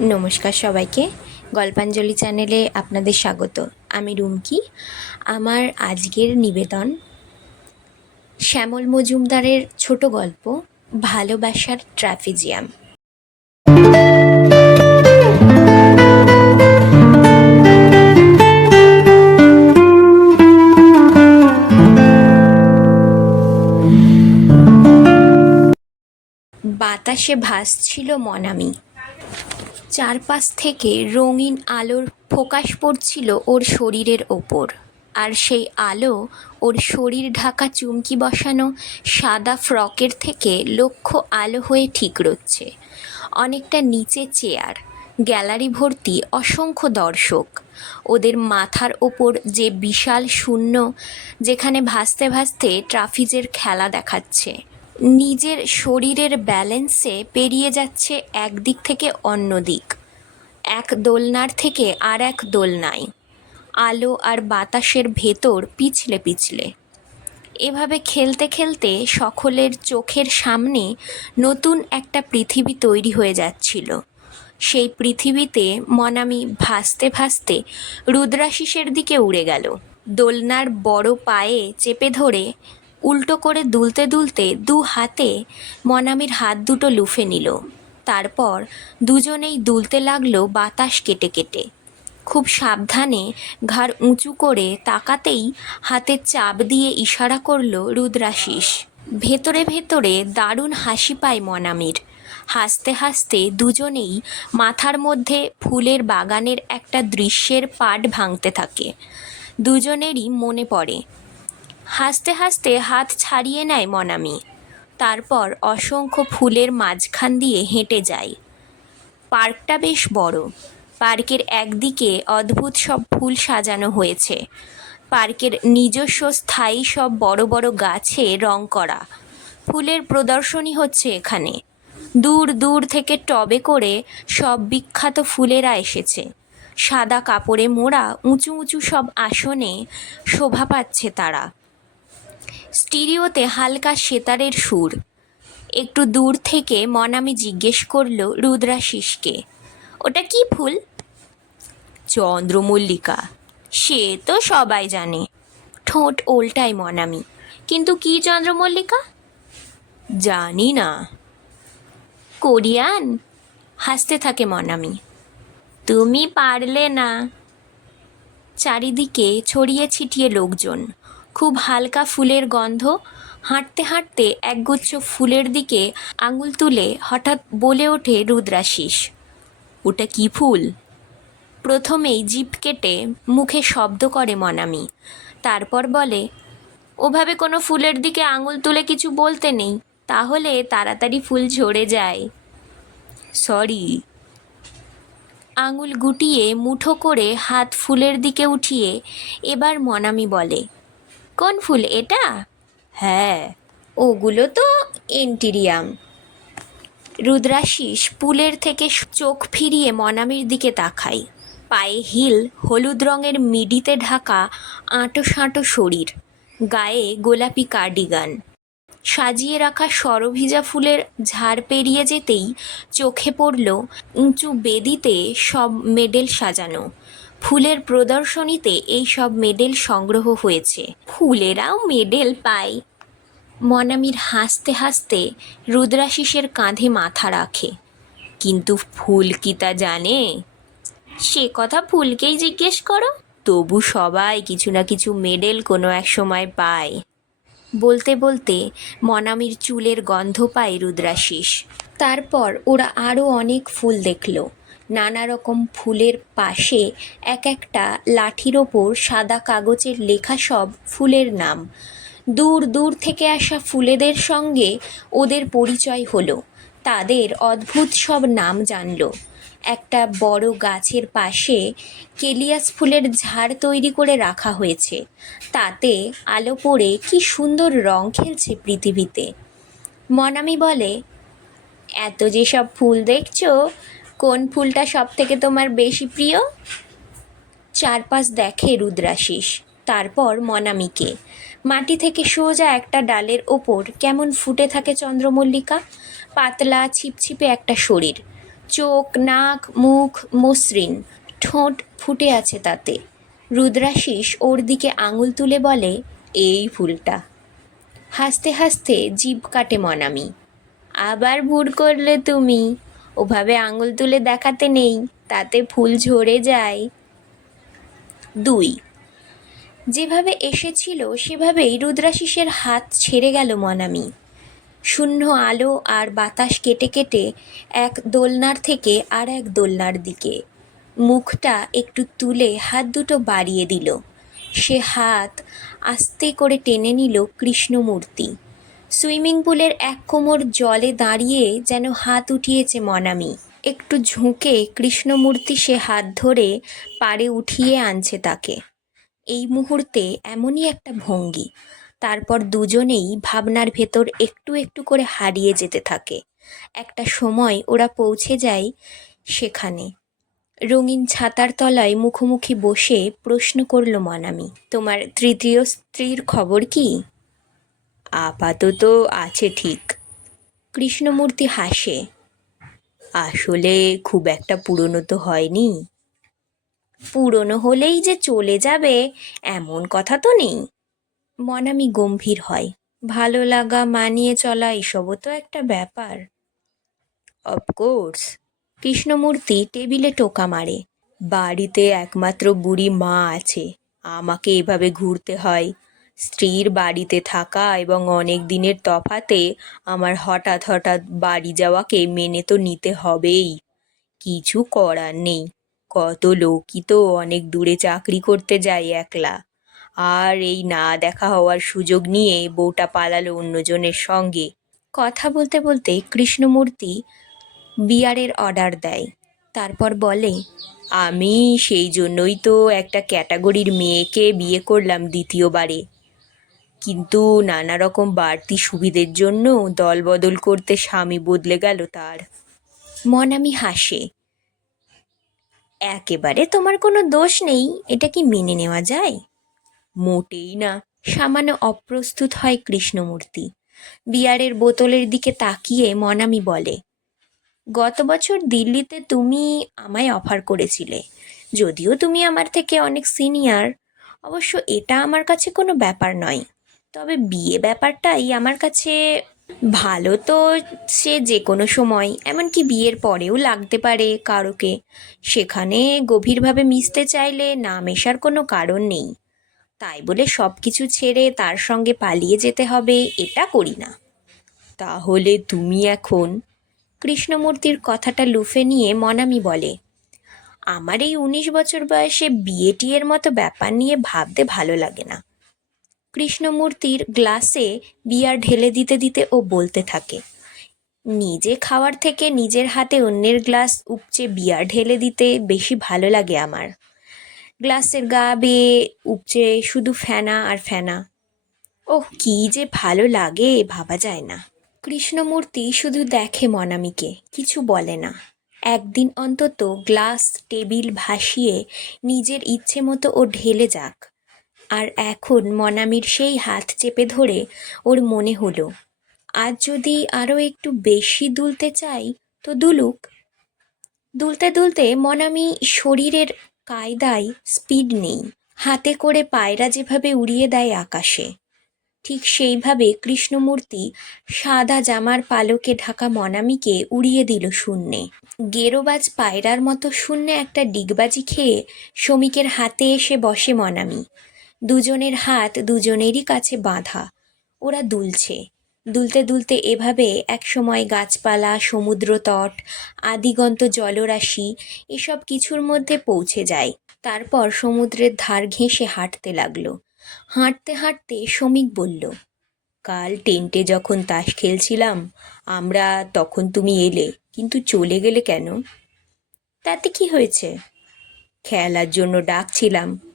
নমস্কার সবাইকে। গল্পাঞ্জলি চ্যানেলে আপনাদের স্বাগত। আমি রুমকি। আমার আজকের নিবেদন শ্যামল মজুমদারের ছোট গল্প, ভালোবাসার ট্রাফিজিয়াম বাতাসে ভাসছিল মনামি। চারপাশ থেকে রঙিন আলোর ফোকাস পড়ছিল ওর শরীরের ওপর। আর সেই আলো ওর শরীর ঢাকা চুমকি বসানো সাদা ফ্রকের থেকে লক্ষ্য আলো হয়ে ঠিক রচ্ছে। অনেকটা নিচে চেয়ার, গ্যালারি ভর্তি অসংখ্য দর্শক। ওদের মাথার ওপর যে বিশাল শূন্য যেখানে ভাসতে ভাসতে ট্রাফিজের খেলা দেখাচ্ছে। নিজের শরীরের ব্যালেন্সে পেরিয়ে যাচ্ছে একদিক থেকে অন্য দিক। এক দোলনার থেকে আর এক দোলনায় আলো আর বাতাসের ভেতর পিছলে পিছলে। এভাবে খেলতে খেলতে সকলের চোখের সামনে নতুন একটা পৃথিবী তৈরি হয়ে যাচ্ছিল। সেই পৃথিবীতে মনামি ভাসতে ভাসতে রুদ্রাশিসের দিকে উড়ে গেল। দোলনার বড় পায়ে চেপে ধরে উল্টো করে দুলতে দুলতে দু হাতে মনামির হাত দুটো লুফে নিল। তারপর দুজনেই দুলতে লাগল বাতাস কেটে কেটে। খুব সাবধানে ঘাড় উঁচু করে তাকাতেই হাতে চাপ দিয়ে ইশারা করল রুদ্রাশিস। ভেতরে ভেতরে দারুণ হাসি পায় মনামির। হাসতে হাসতে দুজনেই মাথার মধ্যে ফুলের বাগানের একটা দৃশ্যের পাট ভাঙতে থাকে। দুজনেরই মনে পড়ে হাসতে হাসতে হাত ছাড়িয়ে নেয় মনামি। তারপর অসংখ্য ফুলের মাঝখান দিয়ে হেঁটে যায়। পার্কটা বেশ বড়। পার্কের একদিকে অদ্ভুত সব ফুল সাজানো হয়েছে। পার্কের নিজস্ব স্থায়ী সব বড় বড় গাছে রং করা। ফুলের প্রদর্শনী হচ্ছে এখানে। দূর দূর থেকে টবে করে সব বিখ্যাত ফুলেরা এসেছে। সাদা কাপড়ে মোড়া উঁচু উঁচু সব আসনে শোভা পাচ্ছে তারা। স্টিরিওতে হালকা সেতারের সুর। একটু দূর থেকে মনামি জিজ্ঞেস করল রুদ্রাশিসকে, ওটা কি ফুল? চন্দ্রমল্লিকা, সে তো সবাই জানে। ঠোঁট ওল্টায় মনামি, কিন্তু কি চন্দ্রমল্লিকা? জানি না। কোরিয়ান? হাসতে থাকে মনামি, তুমি পারলে না। চারিদিকে ছড়িয়ে ছিটিয়ে লোকজন খুব হালকা ফুলের গন্ধ। হাঁটতে হাঁটতে একগুচ্ছ ফুলের দিকে আঙুল তুলে হঠাৎ বলে ওঠে রুদ্রাশিস, ওটা কি ফুল? প্রথমেই জিভ কেটে মুখে শব্দ করে মনামি, তারপর বলে, ওভাবে কোনো ফুলের দিকে আঙুল তুলে কিছু বলতে নেই, তাহলে তাড়াতাড়ি ফুল ঝরে যায়। সরি। আঙুল গুটিয়ে মুঠো করে হাত ফুলের দিকে উঠিয়ে এবার মনামি বলে কোন ফুল এটা? হ্যাঁ ওগুলো তো এন্টিরিয়াম রুদ্রাশিস পুলের থেকে চোখ ফিরিয়ে মনামির দিকে তাকাই। পায়ে হিল হলুদ রঙের মিডিতে ঢাকা আঁটো সাঁটো শরীর গায়ে গোলাপি কার্ডিগান। সাজিয়ে রাখা সরভিজা ফুলের ঝাড় পেরিয়ে যেতেই চোখে পড়ল উঁচু বেদিতে সব মেডেল সাজানো। ফুলের প্রদর্শনীতে এই সব মেডেল সংগ্রহ হয়েছে। ফুলেরাও মেডেল পায়। মনামির হাসতে হাসতে রুদ্রাশিসের কাঁধে মাথা রাখে। কিন্তু ফুল কি তা জানে? সে কথা ফুলকেই জিজ্ঞেস করো। তবু সবাই কিছু না কিছু মেডেল কোনো এক সময় পায়। বলতে বলতে মনামির চুলের গন্ধ পায় রুদ্রাশিস। তারপর ওরা আরও অনেক ফুল দেখল। নানা রকম ফুলের পাশে এক একটা লাঠির ওপর সাদা কাগজের লেখা সব ফুলের নাম। দূর দূর থেকে আসা ফুলেদের সঙ্গে ওদের পরিচয় হলো। তাদের অদ্ভুত সব নাম জানলো। একটা বড় গাছের পাশে কেলিয়াস ফুলের ঝাড় তৈরি করে রাখা হয়েছে। তাতে আলো পড়ে কি সুন্দর রং খেলছে পৃথিবীতে। মনামি বলে, এত যেসব ফুল দেখছ কোন ফুলটা সব থেকে তোমার বেশি প্রিয়? চারপাশ দেখে রুদ্রাশিস, তারপর মনামিকে। মাটি থেকে সোজা একটা ডালের ওপর কেমন ফুটে থাকে চন্দ্রমল্লিকা? পাতলা ছিপছিপে একটা শরীর, চোখ, নাক, মুখ, মসৃণ, ঠোঁট ফুটে আছে তাতে। রুদ্রাশিস ওর দিকে আঙুল তুলে বলে, এই ফুলটা। হাসতে হাসতে জিভ কাটে মনামি। আবার ভুল করলে তুমি? ওভাবে আঙুল তুলে দেখাতে নেই, তাতে ফুল ঝরে যায়। দুই, যেভাবে এসেছিল, সেভাবেই রুদ্রাশিসের হাত ছেড়ে গেল মনামি। শূন্য আলো আর বাতাস কেটে কেটে এক দোলনার থেকে আর এক দোলনার দিকে। মুখটা একটু তুলে হাত দুটো বাড়িয়ে দিল। সে হাত আস্তে করে টেনে নিল কৃষ্ণমূর্তি। সুইমিং পুলের এক কোমর জলে দাঁড়িয়ে যেন হাত উঠিয়েছে মনামি। একটু ঝুঁকে কৃষ্ণমূর্তি সে হাত ধরে পারে উঠিয়ে আনছে তাকে। এই মুহূর্তে এমনই একটা ভঙ্গি। তারপর দুজনেই ভাবনার ভেতর একটু একটু করে হারিয়ে যেতে থাকে। একটা সময় ওরা পৌঁছে যায় সেখানে। রঙিন ছাতার তলায় মুখোমুখি বসে প্রশ্ন করল মনামি, তোমার তৃতীয় স্ত্রীর খবর কি? আপাতত আছে ঠিক। কৃষ্ণমূর্তি হাসে। আসলে খুব একটা পুরনো তো হয়নি। পুরনো হলেই যে চলে যাবে, এমন কথা তো নেই। মনামি গম্ভীর হয়। ভালো লাগা মানিয়ে চলা এসবও তো একটা ব্যাপার। অফকোর্স কৃষ্ণমূর্তি টেবিলে টোকা মারে। বাড়িতে একমাত্র বুড়ি মা আছে। আমাকে এভাবে ঘুরতে হয়। স্ত্রীর বাড়িতে থাকা এবং অনেক দিনের তফাতে আমার হঠাৎ হঠাৎ বাড়ি যাওয়াকে মেনে তো নিতে হবেই। কিছু করার নেই। কত লোকই তো অনেক দূরে চাকরি করতে যায় একলা। আর এই না দেখা হওয়ার সুযোগ নিয়ে বউটা পালালো অন্যজনের সঙ্গে। কথা বলতে বলতে কৃষ্ণমূর্তি বিয়ারের অর্ডার দেয়। তারপর বলে, আমি সেই জন্যই তো একটা ক্যাটাগরির মেয়েকে বিয়ে করলাম দ্বিতীয়বারে। কিন্তু নানা রকম বাড়তি সুবিধের জন্য দলবদল করতে স্বামী বদলে গেল তার। মনামি হাসে। একেবারে তোমার কোনো দোষ নেই, এটা কি মেনে নেওয়া যায়? মোটেই না, সামান্য অপ্রস্তুত হয় কৃষ্ণমূর্তি। বিয়ারের বোতলের দিকে তাকিয়ে মনামি বলে, গত বছর দিল্লিতে তুমি আমায় অফার করেছিলে। যদিও তুমি আমার থেকে অনেক সিনিয়র, অবশ্য এটা আমার কাছে কোনো ব্যাপার নয়। তবে বিয়ে ব্যাপারটাই আমার কাছে ভালো তো সে যে কোনো সময়, এমনকি বিয়ের পরেও লাগতে পারে কারোকে। সেখানে গভীরভাবে মিশতে চাইলে না মেশার কোনো কারণ নেই। তাই বলে সব কিছু ছেড়ে তার সঙ্গে পালিয়ে যেতে হবে, এটা করি না। তাহলে তুমি এখন কৃষ্ণমূর্তির কথাটা লুফে নিয়ে মনামি বলে, আমার এই উনিশ বছর বয়সে বিয়ে টিয়ের মতো ব্যাপার নিয়ে ভাবতে ভালো লাগে না। কৃষ্ণমূর্তির গ্লাসে বিয়ার ঢেলে দিতে দিতে ও বলতে থাকে, নিজে খাওয়ার থেকে নিজের হাতে অন্যের গ্লাস উপচে বিয়ার ঢেলে দিতে বেশি ভালো লাগে আমার। গ্লাসের গা বেয়ে উপচে শুধু ফেনা আর ফেনা। ওহ, কী যে ভালো লাগে, ভাবা যায় না। কৃষ্ণমূর্তি শুধু দেখে মনামিকে, কিছু বলে না। একদিন অন্তত গ্লাস, টেবিল ভাসিয়ে নিজের ইচ্ছে মতো ও ঢেলে যাক। আর এখন মনামির সেই হাত চেপে ধরে ওর মনে হলো, আজ যদি আরও একটু বেশি দুলতে চাই, তো দুলুক। দুলতে দুলতে মনামি শরীরের কায়দায় স্পিড নেই, হাতে করে পায়রা যেভাবে উড়িয়ে দেয় আকাশে, ঠিক সেইভাবে কৃষ্ণমূর্তি সাদা জামার পালকে ঢাকা মনামিকে উড়িয়ে দিল শূন্যে। গেরোবাজ পায়রার মতো শূন্যে একটা ডিগবাজি খেয়ে শ্রমিকের হাতে এসে বসে মনামি। দুজনের হাত দুজনেরই কাছে বাঁধা। ওরা দুলছে। দুলতে দুলতে এভাবে একসময় গাছপালা, সমুদ্রতট, আদিগন্ত জলরাশি এসব কিছুর মধ্যে পৌঁছে যায়। তারপর সমুদ্রের ধার ঘেঁষে হাঁটতে লাগল। হাঁটতে হাঁটতে শ্রমিক বলল, কাল টেন্টে যখন তাস খেলছিলাম, আমরা তখন তুমি এলে, কিন্তু চলে গেলে কেন? তাতে কি হয়েছে? খেলার জন্য ডাকছিলাম।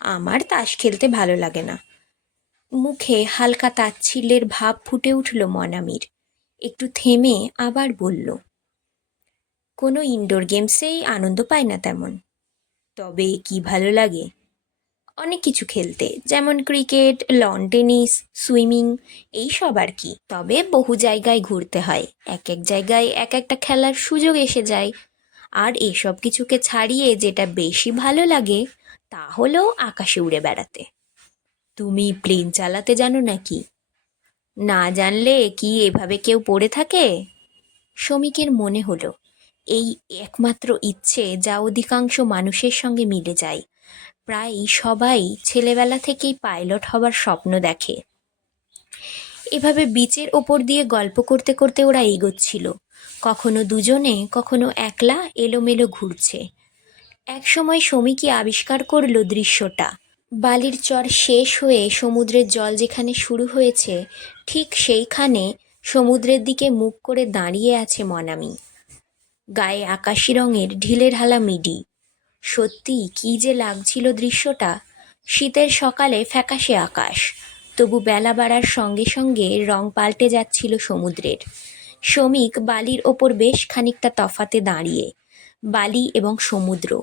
আমার তাস খেলতে ভালো লাগে না। মুখে হালকা তাচ্ছিল্যের ভাব ফুটে উঠল মনামির। একটু থেমে আবার বলল, কোনো ইনডোর গেমসেই আনন্দ পায় না তেমন। তবে কি ভালো লাগে? অনেক কিছু খেলতে, যেমন ক্রিকেট লন টেনিস সুইমিং এই সব আর কি। তবে বহু জায়গায় ঘুরতে হয়, এক এক জায়গায় এক একটা খেলার সুযোগ এসে যায়। আর এসব কিছুকে ছাড়িয়ে যেটা বেশি ভালো লাগে তা হলো আকাশে উড়ে বেড়াতে। তুমি প্লেন চালাতে জানো নাকি? না জানলে কি এভাবে কেউ পড়ে থাকে? শ্রমিকের মনে হলো, এই একমাত্র ইচ্ছে যা অধিকাংশ মানুষের সঙ্গে মিলে যায়। প্রায় সবাই ছেলেবেলা থেকেই পাইলট হবার স্বপ্ন দেখে। এভাবে বিচের ওপর দিয়ে গল্প করতে করতে ওরা এগোচ্ছিল। কখনো দুজনে, কখনো একলা এলোমেলো ঘুরছে। একসময় সমীকি আবিষ্কার করল দৃশ্যটা? বালির চর শেষ হয়ে সমুদ্রের জল যেখানে শুরু হয়েছে, ঠিক সেইখানে সমুদ্রের দিকে মুখ করে দাঁড়িয়ে আছে মনামি। গায়ে আকাশি রঙের ঢিলে ঢালা মিডি। সত্যি কী যে লাগছিল দৃশ্যটা? শীতের সকালে ফ্যাকাশে আকাশ, তবু বেলা বাড়ার সঙ্গে সঙ্গে রং পাল্টে যাচ্ছিল সমুদ্রের। শ্রমিক বালির ওপর বেশ খানিকটা তফাতে দাঁড়িয়ে বালি এবং সমুদ্র।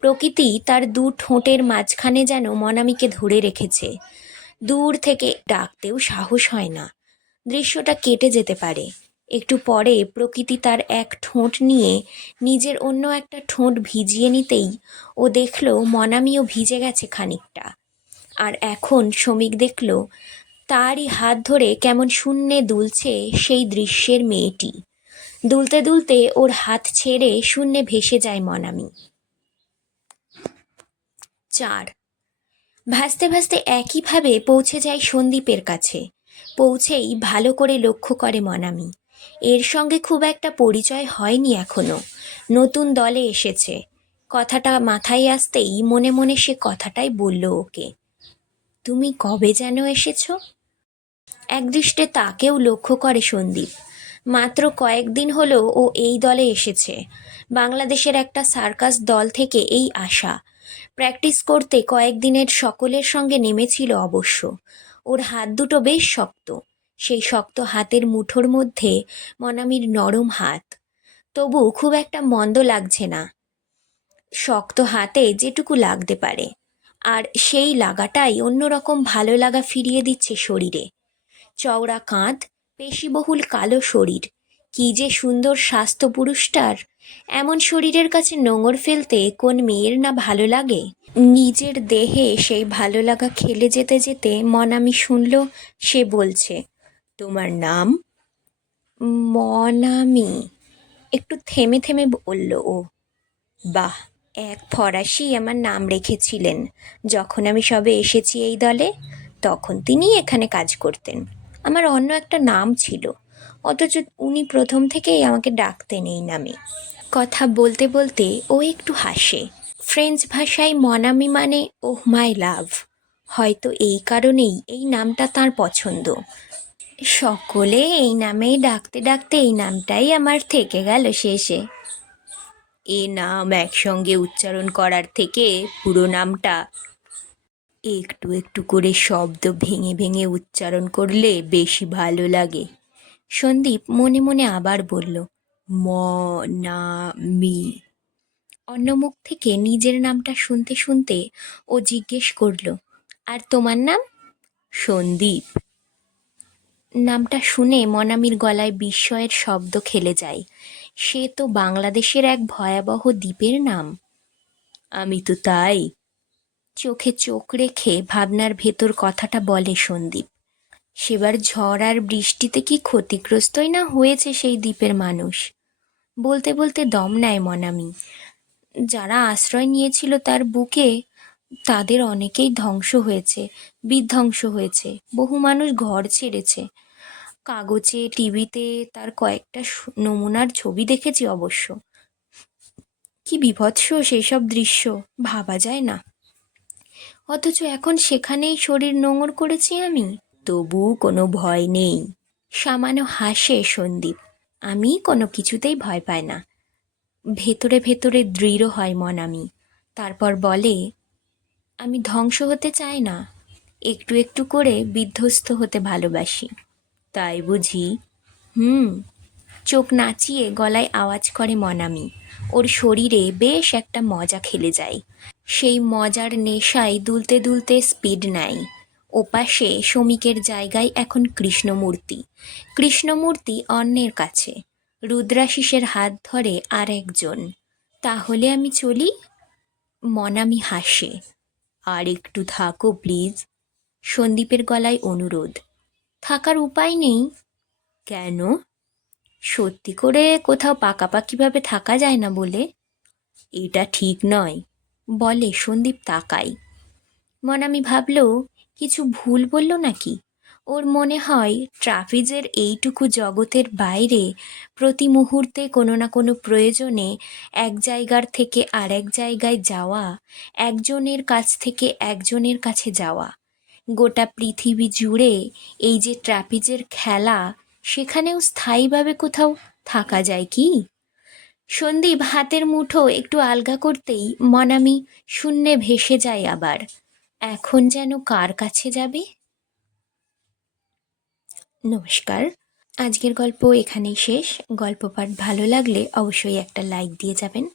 প্রকৃতি তার দু ঠোঁটের মাঝখানে যেন মনামিকে ধরে রেখেছে। দূর থেকে ডাকতেও সাহস হয় না। দৃশ্যটা কেটে যেতে পারে। একটু পরে প্রকৃতি তার এক ঠোঁট নিয়ে নিজের অন্য একটা ঠোঁট ভিজিয়ে নিতেই ও দেখল মনামিও ভিজে গেছে খানিকটা। আর এখন শ্রমিক দেখল, তারই হাত ধরে কেমন শূন্যে দুলছে সেই দৃশ্যের মেয়েটি। দুলতে দুলতে ওর হাত ছেড়ে শূন্যে ভেসে যায় মনামি। চার। ভাসতে ভাসতে একইভাবে পৌঁছে যায় সন্দীপের কাছে। পৌঁছেই ভালো করে লক্ষ্য করে মনামি। এর সঙ্গে খুব একটা পরিচয় হয়নি এখনও। নতুন দলে এসেছে। কথাটা মাথায় আসতেই মনে মনে সে কথাটাই বলল ওকে। তুমি কবে যেন এসেছ? একদৃষ্টে তাকেও লক্ষ্য করে সন্দীপ। মাত্র কয়েকদিন হলো ও এই দলে এসেছে। বাংলাদেশের একটা সার্কাস দল থেকে এই আশা। প্র্যাকটিস করতে কয়েকদিনের সকলের সঙ্গে নেমেছিল অবশ্য। ওর হাত দুটো বেশ শক্ত। সেই শক্ত হাতের মুঠোর মধ্যে মনামির নরম হাত। তবু খুব একটা মন্দ লাগছে না। শক্ত হাতে যেটুকু লাগতে পারে। আর সেই লাগাটাই অন্যরকম ভালো লাগা ফিরিয়ে দিচ্ছে শরীরে। চওড়া কাঁধ পেশিবহুল কালো শরীর। কি যে সুন্দর স্বাস্থ্য পুরুষটার। এমন শরীরের কাছে নোঙর ফেলতে কোন মেয়ের না ভালো লাগে? নিজের দেহে সেই ভালো লাগা খেলে যেতে যেতে মন আমি শুনল, সে বলছে, তোমার নাম? মনামি একটু থেমে থেমে বলল, ও, বাহ, এক ফরাসি আমার নাম রেখেছিলেন। যখন আমি সবে এসেছি এই দলে, তখন তিনি এখানে কাজ করতেন। আমার অন্য একটা নাম ছিল। অথচ উনি প্রথম থেকেই আমাকে ডাকতেন এই নামে। কথা বলতে বলতে ও একটু হাসে। ফ্রেঞ্চ ভাষায় মনামি মানে ওহ, মাই লাভ। হয়তো এই কারণেই এই নামটা তার পছন্দ। সকলে এই নামেই ডাকতে ডাকতে এই নামটাই আমার থেকে গেল শেষে। এ নাম একসঙ্গে উচ্চারণ করার থেকে পুরো নামটা একটু একটু করে শব্দ ভেঙে ভেঙে উচ্চারণ করলে বেশি ভালো লাগে। সন্দীপ মনে মনে আবার বলল, ম, না, মি। অন্য মুখ থেকে নিজের নামটা শুনতে শুনতে ও জিজ্ঞেস করল, আর তোমার নাম? সন্দীপ। নামটা শুনে মনামির গলায় বিস্ময়ের শব্দ খেলে যায়। সে তো বাংলাদেশের এক ভয়াবহ দ্বীপের নাম। আমি তো তাই চোখে চোখ রেখে ভাবনার ভেতর কথাটা বলে সন্দীপ। সেবার ঝড় আর বৃষ্টিতে কি ক্ষতিগ্রস্তই না হয়েছে সেই দ্বীপের মানুষ? বলতে বলতে দম নেয় মনামি। যারা আশ্রয় নিয়েছিল তার বুকে, তাদের অনেকেই ধ্বংস হয়েছে, বিধ্বংস হয়েছে, বহু মানুষ ঘর ছেড়েছে। কাগজে, টিভিতে তার কয়েকটা নমুনার ছবি দেখেছি অবশ্য। কি বিভৎস সেসব দৃশ্য, ভাবা যায় না। অথচ এখন সেখানেই শরীর নোংর করেছি আমি। তবু কোনো ভয় নেই। সামান্য হাসে সন্দীপ। আমি কোনো কিছুতেই ভয় পাই না। ভেতরে ভেতরে দৃঢ় হয় মন আমি। তারপর বলে, আমি ধ্বংস হতে চাই না। একটু একটু করে বিধ্বস্ত হতে ভালোবাসি। তাই বুঝি? হুম। চোখ নাচিয়ে গলায় আওয়াজ করে মনামি ওর শরীরে বেশ একটা মজা খেলে যায়। সেই মজার নেশায় দুলতে দুলতে স্পিড নেয়। ওপাশে শ্রমিকের জায়গায় এখন কৃষ্ণমূর্তি। কৃষ্ণমূর্তি অন্যের কাছে। রুদ্রাশিসের হাত ধরে আর একজন তাহলে আমি চলি? মনামি হাসে। আর একটু থাকো, প্লিজ। সন্দীপের গলায় অনুরোধ। থাকার উপায় নেই। কেন? সত্যি করে কোথাও পাকাপাকিভাবে থাকা যায় না বলে। এটা ঠিক নয়। বলে সন্দীপ তাকাই মনামি ভাবল, কিছু ভুল বলল নাকি? ওর মনে হয় ট্রাফিজের এইটুকু জগতের বাইরে প্রতি মুহূর্তে কোনো না কোনো প্রয়োজনে এক জায়গার থেকে আর এক জায়গায় যাওয়া, একজনের কাছ থেকে একজনের কাছে যাওয়া। গোটা পৃথিবী জুড়ে এই যে ট্রাপিজের খেলা, সেখানেও স্থায়ীভাবে কোথাও থাকা যায় কি? সন্দীপ হাতের মুঠো একটু আলগা করতেই মনামি শূন্যে ভেসে যায় আবার। এখন যেন কার কাছে যাবে? নমস্কার। আজকের গল্প এখানেই শেষ। গল্প পাঠ ভালো লাগলে অবশ্যই একটা লাইক দিয়ে যাবেন।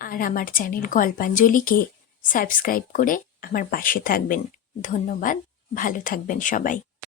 আর আমার চ্যানেল গল্পাঞ্জলিকে সাবস্ক্রাইব করে আমার পাশে থাকবেন। ধন্যবাদ। ভালো থাকবেন সবাই।